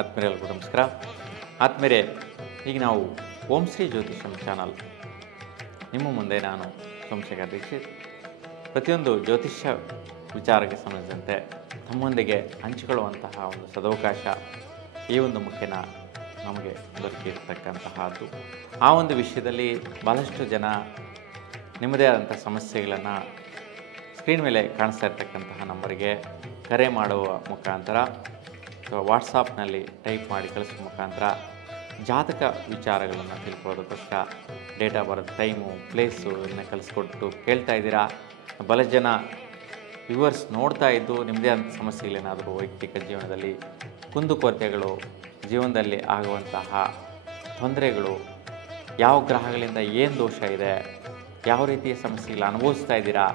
ಆತ್ಮೀಯರಿಗೂ ನಮಸ್ಕಾರ. ಆತ್ಮೀಯರೇ, ಈಗ ನಾವು ಓಂ ಶ್ರೀ ಜ್ಯೋತಿಷ್ಯಂ ಚಾನಲ್ ನಿಮ್ಮ ಮುಂದೆ ನಾನು ಸೋಮಶೇಖರ್ ದೀಕ್ಷಿತ್ ಪ್ರತಿಯೊಂದು ಜ್ಯೋತಿಷ್ಯ ವಿಚಾರಕ್ಕೆ ಸಂಬಂಧಿಸಿದಂತೆ ತಮ್ಮೊಂದಿಗೆ ಹಂಚಿಕೊಳ್ಳುವಂತಹ ಒಂದು ಸದವಕಾಶ ಈ ಒಂದು ಮುಖೇನ ನಮಗೆ ದೊರಕಿರ್ತಕ್ಕಂತಹದ್ದು. ಆ ಒಂದು ವಿಷಯದಲ್ಲಿ ಭಾಳಷ್ಟು ಜನ ನಿಮ್ಮದೇ ಆದಂಥ ಸಮಸ್ಯೆಗಳನ್ನು ಸ್ಕ್ರೀನ್ ಮೇಲೆ ಕಾಣಿಸ್ತಾ ಇರ್ತಕ್ಕಂತಹ ನಂಬರಿಗೆ ಕರೆ ಮಾಡುವ ಮುಖಾಂತರ ಅಥವಾ ವಾಟ್ಸಾಪ್ನಲ್ಲಿ ಟೈಪ್ ಮಾಡಿ ಕಳಿಸುವ ಮುಖಾಂತರ ಜಾತಕ ವಿಚಾರಗಳನ್ನು ತಿಳ್ಕೊಳ್ಳೋದಕ್ಕೋಸ್ಕರ date of birth, time, place ಇದನ್ನ ಕಳಿಸ್ಕೊಟ್ಟು ಕೇಳ್ತಾ ಇದ್ದೀರಾ. ಬಹಳ ಜನ ವ್ಯೂವರ್ಸ್ ನೋಡ್ತಾ ಇದ್ದು ನಿಮ್ಮದೇ ಅಂಥ ಸಮಸ್ಯೆಗಳೇನಾದರೂ ವೈಯಕ್ತಿಕ ಜೀವನದಲ್ಲಿ ಕುಂದುಕೊರತೆಗಳು, ಜೀವನದಲ್ಲಿ ಆಗುವಂತಹ ತೊಂದರೆಗಳು, ಯಾವ ಗ್ರಹಗಳಿಂದ ಏನು ದೋಷ ಇದೆ, ಯಾವ ರೀತಿಯ ಸಮಸ್ಯೆಗಳು ಅನುಭವಿಸ್ತಾ ಇದ್ದೀರಾ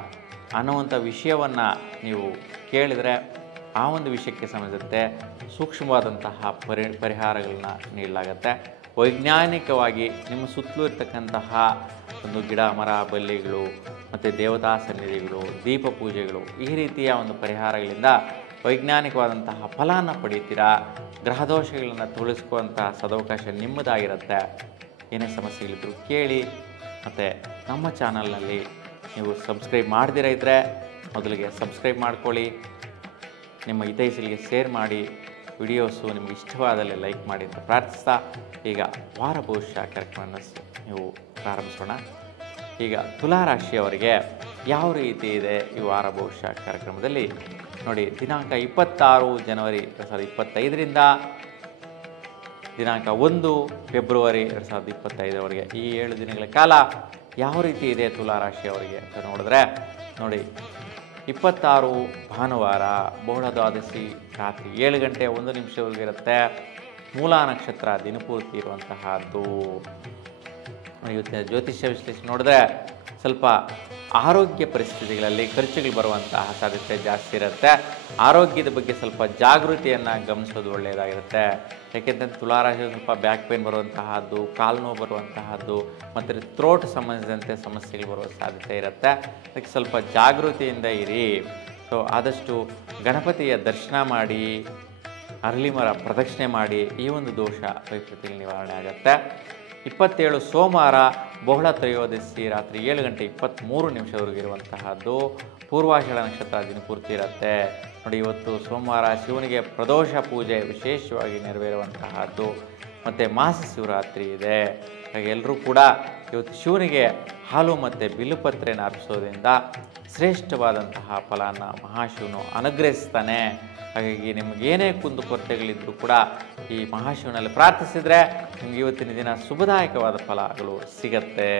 ಅನ್ನುವಂಥ ವಿಷಯವನ್ನು ನೀವು ಕೇಳಿದರೆ ಆ ಒಂದು ವಿಷಯಕ್ಕೆ ಸಂಬಂಧಿಸಿದಂತೆ ಸೂಕ್ಷ್ಮವಾದಂತಹ ಪರಿಹಾರಗಳನ್ನ ನೀಡಲಾಗತ್ತೆ. ವೈಜ್ಞಾನಿಕವಾಗಿ ನಿಮ್ಮ ಸುತ್ತಲೂ ಇರ್ತಕ್ಕಂತಹ ಒಂದು ಗಿಡ, ಮರ, ಬಳ್ಳಿಗಳು ಮತ್ತು ದೇವತಾ ಸನ್ನಿಧಿಗಳು, ದೀಪ ಪೂಜೆಗಳು, ಈ ರೀತಿಯ ಒಂದು ಪರಿಹಾರಗಳಿಂದ ವೈಜ್ಞಾನಿಕವಾದಂತಹ ಫಲನ ಪಡೀತೀರಾ. ಗ್ರಹದೋಷಗಳನ್ನು ತುಳಿಸ್ಕುವಂತಹ ಸದವಕಾಶ ನಿಮ್ಮದಾಗಿರುತ್ತೆ. ಏನೇ ಸಮಸ್ಯೆಗಳಿದ್ರು ಕೇಳಿ. ಮತ್ತು ನಮ್ಮ ಚಾನಲ್ನಲ್ಲಿ ನೀವು ಸಬ್ಸ್ಕ್ರೈಬ್ ಮಾಡದಿರ ಇದ್ದರೆ ಮೊದಲಿಗೆ ಸಬ್ಸ್ಕ್ರೈಬ್ ಮಾಡ್ಕೊಳ್ಳಿ, ನಿಮ್ಮ ಹಿತೈಷಿಗಳಿಗೆ ಶೇರ್ ಮಾಡಿ, ವಿಡಿಯೋಸು ನಿಮಗೆ ಇಷ್ಟವಾದಲ್ಲಿ ಲೈಕ್ ಮಾಡಿ ಅಂತ ಪ್ರಾರ್ಥಿಸ್ತಾ ಈಗ ವಾರ ಭವಿಷ್ಯ ಕಾರ್ಯಕ್ರಮವನ್ನು ನೀವು ಪ್ರಾರಂಭಿಸೋಣ. ಈಗ ತುಲಾರಾಶಿಯವರಿಗೆ ಯಾವ ರೀತಿ ಇದೆ ಈ ವಾರ ಭವಿಷ್ಯ ಕಾರ್ಯಕ್ರಮದಲ್ಲಿ ನೋಡಿ. ದಿನಾಂಕ 26 ಜನವರಿ 2025ರಿಂದ ದಿನಾಂಕ 1 ಫೆಬ್ರವರಿ 2025ರವರೆಗೆ ಈ 7 ದಿನಗಳ ಕಾಲ ಯಾವ ರೀತಿ ಇದೆ ತುಲಾರಾಶಿಯವರಿಗೆ ಅಂತ ನೋಡಿದ್ರೆ ನೋಡಿ, 26 ಭಾನುವಾರ ಬಹುಳ ದ್ವಾದಶಿ ರಾತ್ರಿ 7 ಗಂಟೆ 1 ನಿಮಿಷವರೆಗೆ ಇರುತ್ತೆ. ಮೂಲ ನಕ್ಷತ್ರ ದಿನಪೂರ್ತಿ ಇರುವಂತಹದ್ದು. ಇವತ್ತಿನ ಜ್ಯೋತಿಷ್ಯ ವಿಶ್ಲೇಷಣೆ ನೋಡಿದ್ರೆ ಸ್ವಲ್ಪ ಆರೋಗ್ಯ ಪರಿಸ್ಥಿತಿಗಳಲ್ಲಿ ಖರ್ಚುಗಳು ಬರುವಂತಹ ಸಾಧ್ಯತೆ ಜಾಸ್ತಿ ಇರುತ್ತೆ. ಆರೋಗ್ಯದ ಬಗ್ಗೆ ಸ್ವಲ್ಪ ಜಾಗೃತಿಯನ್ನು ಗಮನಿಸೋದು ಒಳ್ಳೆಯದಾಗಿರುತ್ತೆ. ಯಾಕೆಂತಂದ್ರೆ ತುಲಾರಾಶಿ ಸ್ವಲ್ಪ ಬ್ಯಾಕ್ ಪೇನ್ ಬರುವಂತಹದ್ದು, ಕಾಲು ನೋವು ಬರುವಂತಹದ್ದು ಮತ್ತು ಥ್ರೋಟ್ ಸಂಬಂಧಿಸಿದಂತೆ ಸಮಸ್ಯೆಗಳು ಬರುವ ಸಾಧ್ಯತೆ ಇರುತ್ತೆ. ಅದಕ್ಕೆ ಸ್ವಲ್ಪ ಜಾಗೃತಿಯಿಂದ ಇರಿ. ಸೊ ಆದಷ್ಟು ಗಣಪತಿಯ ದರ್ಶನ ಮಾಡಿ, ಅರಳಿ ಮರ ಪ್ರದಕ್ಷಿಣೆ ಮಾಡಿ ಈ ಒಂದು ದೋಷ ವೈಪರೀತ್ಯಗಳು ನಿವಾರಣೆ ಆಗುತ್ತೆ. 27 ಸೋಮವಾರ ಬಹುಳ ತ್ರಯೋದಶಿ ರಾತ್ರಿ 7 ಗಂಟೆ 23 ನಿಮಿಷವರೆಗೆ ಇರುವಂತಹದ್ದು. ಪೂರ್ವಾಷಾಢ ನಕ್ಷತ್ರ ದಿನಪೂರ್ತಿ ಇರುತ್ತೆ ನೋಡಿ. ಇವತ್ತು ಸೋಮವಾರ ಶಿವನಿಗೆ ಪ್ರದೋಷ ಪೂಜೆ ವಿಶೇಷವಾಗಿ ನೆರವೇರುವಂತಹದ್ದು ಮತ್ತು ಮಾಸ ಶಿವರಾತ್ರಿ ಇದೆ. ಹಾಗೆ ಎಲ್ಲರೂ ಕೂಡ ಇವತ್ತು ಶಿವನಿಗೆ ಹಾಲು ಮತ್ತು ಬಿಲ್ಲುಪತ್ರೆಯನ್ನು ಅರ್ಪಿಸೋದ್ರಿಂದ ಶ್ರೇಷ್ಠವಾದಂತಹ ಫಲನ ಮಹಾಶಿವನು ಅನುಗ್ರಹಿಸ್ತಾನೆ. ಹಾಗಾಗಿ ನಿಮಗೇನೇ ಕುಂದುಕೊರತೆಗಳಿದ್ದರೂ ಕೂಡ ಈ ಮಹಾಶಿವನಲ್ಲಿ ಪ್ರಾರ್ಥಿಸಿದರೆ ನಿಮಗೆ ಇವತ್ತಿನ ದಿನ ಶುಭದಾಯಕವಾದ ಫಲಗಳು ಸಿಗತ್ತೆ.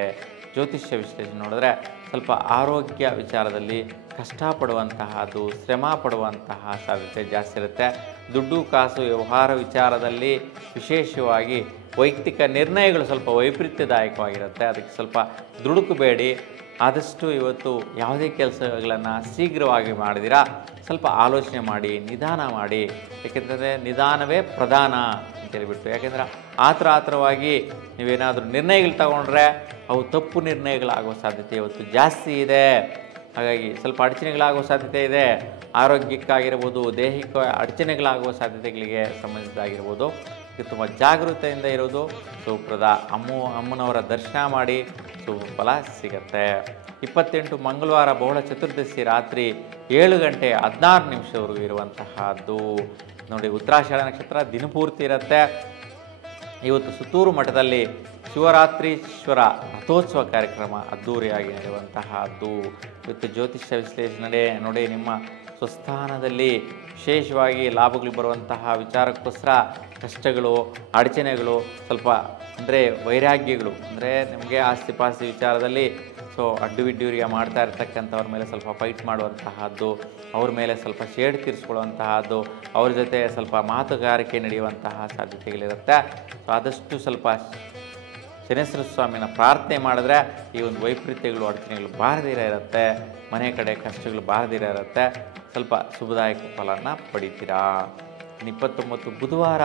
ಜ್ಯೋತಿಷ್ಯ ವಿಶ್ಲೇಷಣೆ ನೋಡಿದ್ರೆ ಸ್ವಲ್ಪ ಆರೋಗ್ಯ ವಿಚಾರದಲ್ಲಿ ಕಷ್ಟಪಡುವಂತಹದ್ದು, ಶ್ರಮ ಪಡುವಂತಹ ಸಾಧ್ಯತೆ ಜಾಸ್ತಿ ಇರುತ್ತೆ. ದುಡ್ಡು ಕಾಸು ವ್ಯವಹಾರ ವಿಚಾರದಲ್ಲಿ ವಿಶೇಷವಾಗಿ ವೈಯಕ್ತಿಕ ನಿರ್ಣಯಗಳು ಸ್ವಲ್ಪ ವೈಪರೀತ್ಯದಾಯಕವಾಗಿರುತ್ತೆ. ಅದಕ್ಕೆ ಸ್ವಲ್ಪ ದುಡುಕಬೇಡಿ. ಆದಷ್ಟು ಇವತ್ತು ಯಾವುದೇ ಕೆಲಸಗಳನ್ನು ಶೀಘ್ರವಾಗಿ ಮಾಡಿದಿರಾ ಸ್ವಲ್ಪ ಆಲೋಚನೆ ಮಾಡಿ, ನಿಧಾನ ಮಾಡಿ. ಏಕೆಂದರೆ ನಿಧಾನವೇ ಪ್ರಧಾನ ಅಂತೇಳಿಬಿಟ್ಟು, ಯಾಕೆಂದರೆ ಆತುರವಾಗಿ ನೀವೇನಾದರೂ ನಿರ್ಣಯಗಳು ತಗೊಂಡ್ರೆ ಅವು ತಪ್ಪು ನಿರ್ಣಯಗಳಾಗುವ ಸಾಧ್ಯತೆ ಇವತ್ತು ಜಾಸ್ತಿ ಇದೆ. ಹಾಗಾಗಿ ಸ್ವಲ್ಪ ಅಡಚಣೆಗಳಾಗುವ ಸಾಧ್ಯತೆ ಇದೆ. ಆರೋಗ್ಯಕ್ಕಾಗಿರ್ಬೋದು, ದೈಹಿಕ ಅಡಚಣೆಗಳಾಗುವ ಸಾಧ್ಯತೆಗಳಿಗೆ ಸಂಬಂಧಿಸಿದಾಗಿರ್ಬೋದು. ಇದು ತುಂಬ ಜಾಗೃತೆಯಿಂದ ಇರೋದು ಸುಪ್ರದ. ಅಮ್ಮನವರ ದರ್ಶನ ಮಾಡಿ ಫಲ ಸಿಗತ್ತೆ. 28 ಮಂಗಳವಾರ ಬಹುಳ ಚತುರ್ದಶಿ ರಾತ್ರಿ 7 ಗಂಟೆ 16 ನಿಮಿಷವರೆಗೂ ಇರುವಂತಹದ್ದು ನೋಡಿ. ಉತ್ತರಾಷಾಢ ನಕ್ಷತ್ರ ದಿನಪೂರ್ತಿ ಇರುತ್ತೆ. ಇವತ್ತು ಸುತ್ತೂರು ಮಠದಲ್ಲಿ ಶಿವರಾತ್ರೀಶ್ವರ ರಥೋತ್ಸವ ಕಾರ್ಯಕ್ರಮ ಅದ್ಧೂರಿಯಾಗಿ ನಡೆಯುವಂತಹದ್ದು. ಇವತ್ತು ಜ್ಯೋತಿಷ್ಯ ವಿಶ್ಲೇಷಣೆ ನೋಡಿ, ನಿಮ್ಮ ಸ್ವಸ್ಥಾನದಲ್ಲಿ ವಿಶೇಷವಾಗಿ ಲಾಭಗಳು ಬರುವಂತಹ ವಿಚಾರಕ್ಕೋಸ್ಕರ ಕಷ್ಟಗಳು, ಅಡಚಣೆಗಳು, ಸ್ವಲ್ಪ ಅಂದರೆ ವೈರಾಗ್ಯಗಳು, ಅಂದರೆ ನಿಮಗೆ ಆಸ್ತಿ ಪಾಸ್ತಿ ವಿಚಾರದಲ್ಲಿ ಅಡ್ಡುವಿಡ್ಡೂರಿಯ ಮಾಡ್ತಾ ಇರ್ತಕ್ಕಂಥವ್ರ ಮೇಲೆ ಸ್ವಲ್ಪ ಫೈಟ್ ಮಾಡುವಂತಹದ್ದು, ಅವ್ರ ಮೇಲೆ ಸ್ವಲ್ಪ ಶೇಡ್ ತೀರಿಸ್ಕೊಳ್ಳುವಂತಹದ್ದು, ಅವ್ರ ಜೊತೆ ಸ್ವಲ್ಪ ಮಾತುಗಾರಿಕೆ ನಡೆಯುವಂತಹ ಸಾಧ್ಯತೆಗಳಿರುತ್ತೆ. ಆದಷ್ಟು ಸ್ವಲ್ಪ ಶನೇಶ್ವರ ಸ್ವಾಮಿನ ಪ್ರಾರ್ಥನೆ ಮಾಡಿದ್ರೆ ಈ ಒಂದು ವೈಪರೀತ್ಯಗಳು, ಅಡಚಣೆಗಳು ಬಾರದಿರ ಇರುತ್ತೆ. ಮನೆ ಕಡೆ ಕಷ್ಟಗಳು ಬಾರದಿರ ಇರುತ್ತೆ. ಸ್ವಲ್ಪ ಶುಭದಾಯಕ ಫಲನ ಪಡಿತೀರಾ. 29 ಬುಧವಾರ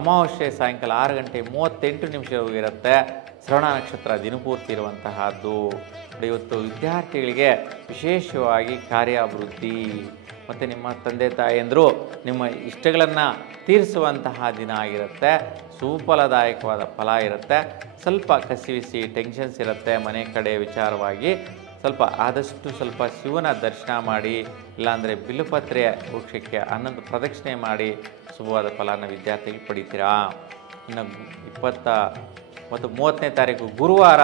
ಅಮಾವಾಸ್ಯೆ ಸಾಯಂಕಾಲ 6 ಗಂಟೆ 38 ನಿಮಿಷವರೆಗೂ ಇರುತ್ತೆ. ಶ್ರವಣ ನಕ್ಷತ್ರ ದಿನಪೂರ್ತಿ ಇರುವಂತಹದ್ದು. ಇವತ್ತು ವಿದ್ಯಾರ್ಥಿಗಳಿಗೆ ವಿಶೇಷವಾಗಿ ಕಾರ್ಯಾಭಿವೃದ್ಧಿ ಮತ್ತು ನಿಮ್ಮ ತಂದೆ ತಾಯಿಯಂದರು ನಿಮ್ಮ ಇಷ್ಟಗಳನ್ನು ತೀರಿಸುವಂತಹ ದಿನ ಆಗಿರುತ್ತೆ. ಸುಫಲದಾಯಕವಾದ ಫಲ ಇರುತ್ತೆ. ಸ್ವಲ್ಪ ಕಸಿವಿಸಿ ಟೆನ್ಷನ್ಸ್ ಇರುತ್ತೆ ಮನೆ ಕಡೆ ವಿಚಾರವಾಗಿ. ಆದಷ್ಟು ಶಿವನ ದರ್ಶನ ಮಾಡಿ, ಇಲ್ಲಾಂದರೆ ಬಿಲ್ಲುಪತ್ರೆ ವೃಕ್ಷಕ್ಕೆ 11 ಪ್ರದಕ್ಷಿಣೆ ಮಾಡಿ ಶುಭವಾದ ಫಲನ ವಿದ್ಯಾರ್ಥಿಗಳು ಪಡಿತೀರಾ. ಇನ್ನು 20 ಮತ್ತು 30ನೇ ತಾರೀಕು ಗುರುವಾರ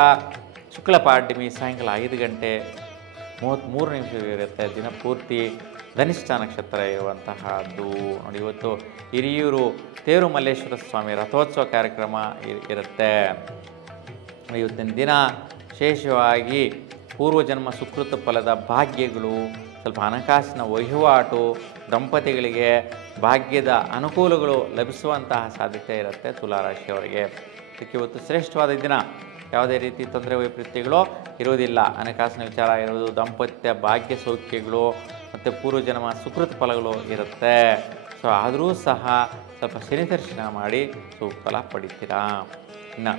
ಶುಕ್ಲ ಪಾಡ್ಯಮಿ ಸಾಯಂಕಾಲ 5 ಗಂಟೆ 33 ನಿಮಿಷ ಇರುತ್ತೆ. ದಿನಪೂರ್ತಿ ಧನಿಷ್ಠ ನಕ್ಷತ್ರ ಇರುವಂತಹದ್ದು ನೋಡಿ. ಇವತ್ತು ಹಿರಿಯೂರು ತೇರು ಮಲ್ಲೇಶ್ವರ ಸ್ವಾಮಿ ರಥೋತ್ಸವ ಕಾರ್ಯಕ್ರಮ ಇರುತ್ತೆ. ಇವತ್ತಿನ ದಿನ ವಿಶೇಷವಾಗಿ ಪೂರ್ವಜನ್ಮ ಸುಕೃತ ಫಲದ ಭಾಗ್ಯಗಳು, ಹಣಕಾಸಿನ ವಹಿವಾಟು, ದಂಪತಿಗಳಿಗೆ ಭಾಗ್ಯದ ಅನುಕೂಲಗಳು ಲಭಿಸುವಂತಹ ಸಾಧ್ಯತೆ ಇರುತ್ತೆ ತುಲಾರಾಶಿಯವರಿಗೆ. ಇದಕ್ಕೆ ಇವತ್ತು ಶ್ರೇಷ್ಠವಾದ ದಿನ. ಯಾವುದೇ ರೀತಿ ತೊಂದರೆ ವೈಪರೀತ್ಯಗಳು ಇರುವುದಿಲ್ಲ. ಹಣಕಾಸಿನ ವಿಚಾರ ಇರುವುದು, ದಾಂಪತ್ಯ ಭಾಗ್ಯ ಸೌಖ್ಯಗಳು ಮತ್ತು ಪೂರ್ವಜನ್ಮ ಸುಕೃತ ಫಲಗಳು ಇರುತ್ತೆ. ಆದರೂ ಸಹ ಶನಿ ದರ್ಶನ ಮಾಡಿ ಸುಫಲ ಪಡಿತೀರಾ. ಇನ್ನು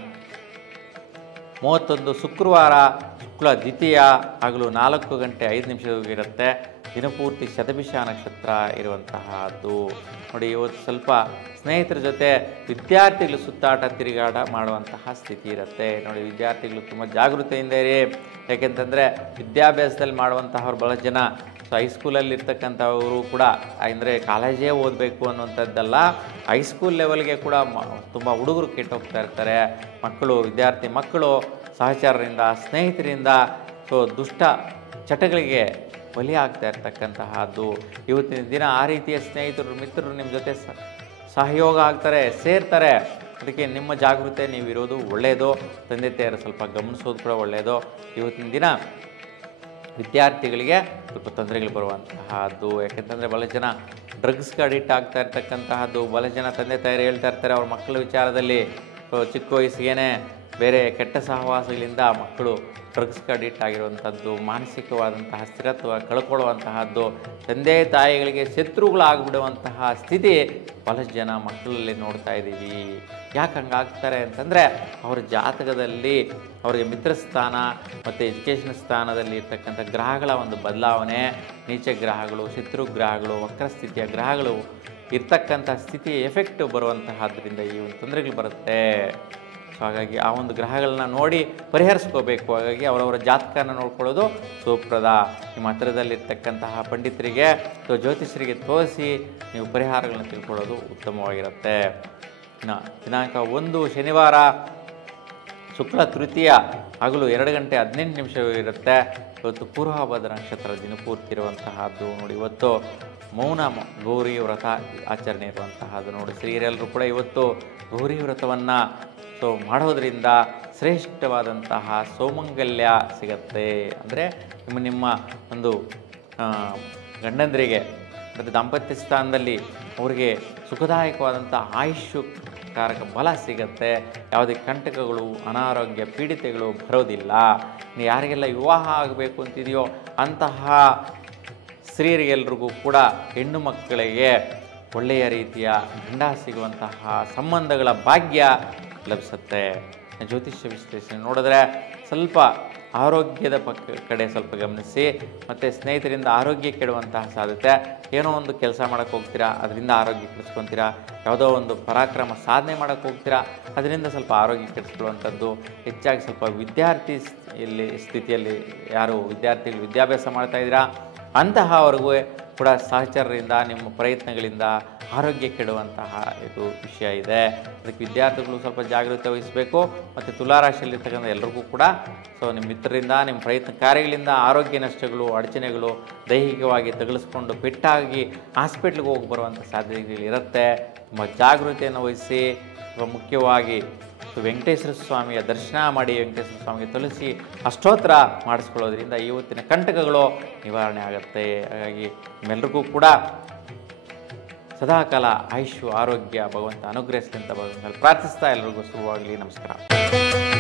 31 ಶುಕ್ರವಾರ ಶುಕ್ಲ ದ್ವಿತೀಯ ಹಗಲು 4 ಗಂಟೆ 5 ನಿಮಿಷವಿರುತ್ತೆ. ದಿನಪೂರ್ತಿ ಶತಭಿಷ ನಕ್ಷತ್ರ ಇರುವಂತಹದ್ದು ನೋಡಿ. ಇವತ್ತು ಸ್ನೇಹಿತರ ಜೊತೆ ವಿದ್ಯಾರ್ಥಿಗಳು ಸುತ್ತಾಟ ತಿರುಗಾಟ ಮಾಡುವಂತಹ ಸ್ಥಿತಿ ಇರುತ್ತೆ ನೋಡಿ. ವಿದ್ಯಾರ್ಥಿಗಳು ತುಂಬ ಜಾಗೃತೆಯಿಂದ ಇರಿ. ಯಾಕೆಂತಂದರೆ ವಿದ್ಯಾಭ್ಯಾಸದಲ್ಲಿ ಮಾಡುವಂತಹವ್ರು ಬಹಳ ಜನ ಹೈಸ್ಕೂಲಲ್ಲಿ ಇರ್ತಕ್ಕಂಥವರು ಕೂಡ, ಅಂದರೆ ಕಾಲೇಜೇ ಓದಬೇಕು ಅನ್ನುವಂಥದ್ದಲ್ಲ, ಹೈಸ್ಕೂಲ್ ಲೆವೆಲ್ಗೆ ಕೂಡ ತುಂಬ ಹುಡುಗರು ಕೆಟ್ಟೋಗ್ತಾ ಇರ್ತಾರೆ. ವಿದ್ಯಾರ್ಥಿ ಮಕ್ಕಳು ಸಹಚರರಿಂದ, ಸ್ನೇಹಿತರಿಂದ ದುಷ್ಟ ಚಟಗಳಿಗೆ ಬಲಿ ಆಗ್ತಾ ಇರ್ತಕ್ಕಂತಹದ್ದು ಇವತ್ತಿನ ದಿನ. ಆ ರೀತಿಯ ಸ್ನೇಹಿತರು ಮಿತ್ರರು ನಿಮ್ಮ ಜೊತೆ ಸಹಯೋಗ ಆಗ್ತಾರೆ, ಸೇರ್ತಾರೆ. ಅದಕ್ಕೆ ನಿಮ್ಮ ಜಾಗೃತೆ ನೀವಿರೋದು ಒಳ್ಳೆಯದು. ತಂದೆ ತಾಯಿಯರು ಗಮನಿಸೋದು ಕೂಡ ಒಳ್ಳೆಯದು. ಇವತ್ತಿನ ದಿನ ವಿದ್ಯಾರ್ಥಿಗಳಿಗೆ ತೊಂದರೆಗಳು ಬರುವಂತಹದ್ದು. ಯಾಕೆಂತಂದರೆ ಬಹಳ ಜನ ಡ್ರಗ್ಸ್ಗೆ ಅಡಿಕ್ಟ್ ಆಗ್ತಾ ಇರ್ತಕ್ಕಂತಹದ್ದು. ಬಹಳ ಜನ ತಂದೆ ತಾಯಿರು ಹೇಳ್ತಾ ಇರ್ತಾರೆ ಅವ್ರ ಮಕ್ಕಳ ವಿಚಾರದಲ್ಲಿ, ಚಿಕ್ಕ ವಯಸ್ಸಿಗೆ ಬೇರೆ ಕೆಟ್ಟ ಸಹವಾಸಗಳಿಂದ ಮಕ್ಕಳು ಡ್ರಗ್ಸ್ಗೆ ಅಡಿಕ್ಟ್ ಆಗಿರುವಂಥದ್ದು, ಮಾನಸಿಕವಾದಂತಹ ಸ್ಥಿರತ್ವ ಕಳ್ಕೊಳ್ಳುವಂತಹದ್ದು, ತಂದೆ ತಾಯಿಗಳಿಗೆ ಶತ್ರುಗಳಾಗ್ಬಿಡುವಂತಹ ಸ್ಥಿತಿ ಬಹಳ ಜನ ಮಕ್ಕಳಲ್ಲಿ ನೋಡ್ತಾ ಇದ್ದೀವಿ. ಯಾಕೆ ಹಂಗಾಗ್ತಾರೆ ಅಂತಂದರೆ ಅವರ ಜಾತಕದಲ್ಲಿ ಅವರಿಗೆ ಮಿತ್ರಸ್ಥಾನ ಮತ್ತು ಎಜುಕೇಷನ್ ಸ್ಥಾನದಲ್ಲಿ ಇರ್ತಕ್ಕಂಥ ಗ್ರಹಗಳ ಒಂದು ಬದಲಾವಣೆ, ನೀಚ ಗ್ರಹಗಳು, ಶತ್ರು ಗ್ರಹಗಳು, ವಕ್ರಸ್ಥಿತಿಯ ಗ್ರಹಗಳು ಇರ್ತಕ್ಕಂಥ ಸ್ಥಿತಿ ಎಫೆಕ್ಟ್ ಬರುವಂತಹದ್ರಿಂದ ಈ ಒಂದು ತೊಂದರೆಗಳು ಬರುತ್ತೆ. ಹಾಗಾಗಿ ಆ ಒಂದು ಗ್ರಹಗಳನ್ನ ನೋಡಿ ಪರಿಹರಿಸ್ಕೋಬೇಕು. ಹಾಗಾಗಿ ಅವರವರ ಜಾತಕನ ನೋಡ್ಕೊಳ್ಳೋದು ಸೂಪ್ರದ. ನಿಮ್ಮ ಹತ್ತಿರದಲ್ಲಿರ್ತಕ್ಕಂತಹ ಪಂಡಿತರಿಗೆ ಅಥವಾ ಜ್ಯೋತಿಷರಿಗೆ ತೋರಿಸಿ ನೀವು ಪರಿಹಾರಗಳನ್ನ ತಿಳ್ಕೊಳ್ಳೋದು ಉತ್ತಮವಾಗಿರುತ್ತೆ. ಇನ್ನು ದಿನಾಂಕ 1 ಶನಿವಾರ ಶುಕ್ಲ ತೃತೀಯ ಹಗಲು 2 ಗಂಟೆ 18 ನಿಮಿಷವಿರುತ್ತೆ. ಇವತ್ತು ಪೂರ್ವಭದ್ರ ನಕ್ಷತ್ರ ದಿನಪೂರ್ತಿ ಇರುವಂತಹದ್ದು ನೋಡಿ. ಇವತ್ತು ಮೌನ ಗೌರಿ ವ್ರತ ಆಚರಣೆ ಇರುವಂತಹದ್ದು ನೋಡಿ. ಸ್ತ್ರೀಯರೆಲ್ಲರೂ ಕೂಡ ಇವತ್ತು ಗೌರಿ ವ್ರತವನ್ನು ಮಾಡೋದರಿಂದ ಶ್ರೇಷ್ಠವಾದಂತಹ ಸೌಮಂಗಲ್ಯ ಸಿಗತ್ತೆ. ಅಂದರೆ ನಿಮ್ಮ ಒಂದು ಗಂಡಂದರಿಗೆ ಮತ್ತು ದಾಂಪತ್ಯ ಸ್ಥಾನದಲ್ಲಿ ಅವರಿಗೆ ಸುಖದಾಯಕವಾದಂಥ ಆಯುಷ್ಯಕಾರಕ ಬಲ ಸಿಗತ್ತೆ. ಯಾವುದೇ ಕಂಟಕಗಳು, ಅನಾರೋಗ್ಯ ಪೀಡಿತೆಗಳು ಬರೋದಿಲ್ಲ. ಯಾರಿಗೆಲ್ಲ ವಿವಾಹ ಆಗಬೇಕು ಅಂತಿದೆಯೋ ಅಂತಹ ಸ್ತ್ರೀಯರಿಗೆಲ್ರಿಗೂ ಕೂಡ ಹೆಣ್ಣು ಮಕ್ಕಳಿಗೆ ಒಳ್ಳೆಯ ರೀತಿಯ ಗಂಡ ಸಿಗುವಂತಹ ಸಂಬಂಧಗಳ ಭಾಗ್ಯ ಲಭಿಸುತ್ತೆ. ಜ್ಯೋತಿಷ್ಯ ವಿಶ್ಲೇಷಣೆ ನೋಡಿದ್ರೆ ಆರೋಗ್ಯದ ಕಡೆ ಗಮನಿಸಿ. ಮತ್ತು ಸ್ನೇಹಿತರಿಂದ ಆರೋಗ್ಯ ಕೆಡುವಂತಹ ಸಾಧ್ಯತೆ. ಏನೋ ಒಂದು ಕೆಲಸ ಮಾಡೋಕ್ಕೆ ಹೋಗ್ತೀರಾ, ಅದರಿಂದ ಆರೋಗ್ಯ ಕೆಡಿಸ್ಕೊತೀರಾ. ಯಾವುದೋ ಒಂದು ಪರಾಕ್ರಮ ಸಾಧನೆ ಮಾಡೋಕ್ಕೆ ಹೋಗ್ತೀರಾ, ಅದರಿಂದ ಆರೋಗ್ಯ ಕೆಡಿಸ್ಕೊಳ್ಳುವಂಥದ್ದು. ಹೆಚ್ಚಾಗಿ ವಿದ್ಯಾರ್ಥಿ ಸ್ಥಿತಿಯಲ್ಲಿ ಯಾರು ವಿದ್ಯಾರ್ಥಿಗಳು ವಿದ್ಯಾಭ್ಯಾಸ ಮಾಡ್ತಾಯಿದ್ದೀರಾ ಅಂತಹವರೆಗೂ ಕೂಡ ಸಹಚರರಿಂದ ನಿಮ್ಮ ಪ್ರಯತ್ನಗಳಿಂದ ಆರೋಗ್ಯ ಕೆಡುವಂತಹ ಇದು ವಿಷಯ ಇದೆ. ಅದಕ್ಕೆ ವಿದ್ಯಾರ್ಥಿಗಳು ಜಾಗೃತಿ ವಹಿಸಬೇಕು. ಮತ್ತು ತುಲಾರಾಶಿಯಲ್ಲಿರ್ತಕ್ಕಂಥ ಎಲ್ಲರಿಗೂ ಕೂಡ ನಿಮ್ಮ ಮಿತ್ರರಿಂದ, ನಿಮ್ಮ ಪ್ರಯತ್ನ ಕಾರ್ಯಗಳಿಂದ ಆರೋಗ್ಯ ನಷ್ಟಗಳು, ಅಡಚಣೆಗಳು ದೈಹಿಕವಾಗಿ ತಗುಲಿಸ್ಕೊಂಡು ಪೆಟ್ಟಾಗಿ ಹಾಸ್ಪಿಟ್ಲಿಗೆ ಹೋಗಿ ಬರುವಂಥ ಸಾಧ್ಯತೆಗಳಿರುತ್ತೆ. ತುಂಬ ಜಾಗೃತಿಯನ್ನು ವಹಿಸಿ. ಮುಖ್ಯವಾಗಿ ವೆಂಕಟೇಶ್ವರ ಸ್ವಾಮಿಯ ದರ್ಶನ ಮಾಡಿ, ವೆಂಕಟೇಶ್ವರ ಸ್ವಾಮಿಗೆ ತುಳಸಿ ಅಷ್ಟೋತ್ರ ಮಾಡಿಸ್ಕೊಳ್ಳೋದ್ರಿಂದ ಇವತ್ತಿನ ಕಂಟಕಗಳು ನಿವಾರಣೆ ಆಗುತ್ತೆ. ಹಾಗಾಗಿ ನಿಮ್ಮೆಲ್ಲರಿಗೂ ಕೂಡ ಸದಾಕಾಲ ಆಯುಷ್ಯ ಆರೋಗ್ಯ ಭಗವಂತ ಅನುಗ್ರಹಿಸಲಿ ಅಂತ ಭಗವಂತ ಪ್ರಾರ್ಥಿಸ್ತಾ ಎಲ್ಲರಿಗೂ ಶುಭವಾಗಲಿ. ನಮಸ್ಕಾರ.